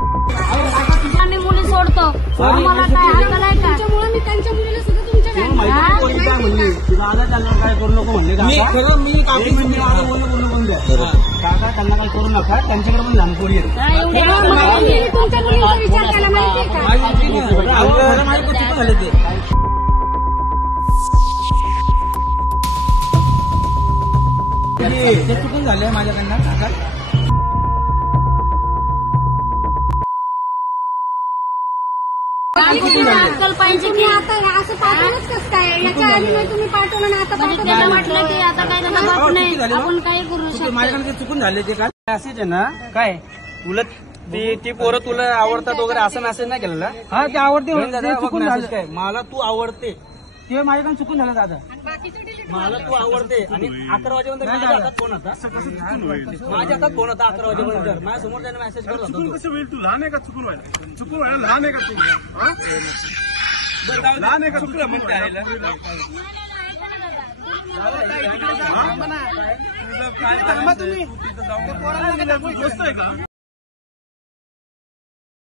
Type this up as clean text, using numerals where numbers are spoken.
आम्ही मुली सोडतो मला काय अक्कल आहे का? त्याच्यामुळे मी त्यांच्या मुलीला सुद्धा तुमच्या काय म्हणली दादा त्यांना काय करू नको म्हणले मी काकी म्हणजे बोलू नको द्या काका त्यांना काय करू नका त्यांच्याकडे पण लहान पोरी आहेत तुमच्या मुलीचा विचार केला माहितीये का? माझे चुकून झाले ते चुकून झाले माझ्याकडनं काका अक्कल पाहिजे की आता असं पाठवलंच कसं काय? याच्या आधी नाही तुम्ही पाठवलं ना आता त्याला म्हटलं की आता काय त्याला बाप नाही आपण काही करू शकतो. माझ्याकडे चुकून झाले ते काय असेच आहे ना काय उलट ती पोरं तुला आवडतात वगैरे असं मेसेज नाही केलेला हा ते आवडते चुकून झालं काय मला तू आवडते ते माझ्याकडे चुकून झालं दादा मला तू आवडते आणि 11 वाजेपर्यंत माझ्या हातात फोन होता माझ्या हातात फोन होता 11 वाजेपर्यंत माझ्या समोर त्याने मेसेज करत होता कसं होईल तू लहान आहे का चुकून व्हायला लहान आहे का तू लहान आहे का चुकलं म्हणते आईला काय तुम्ही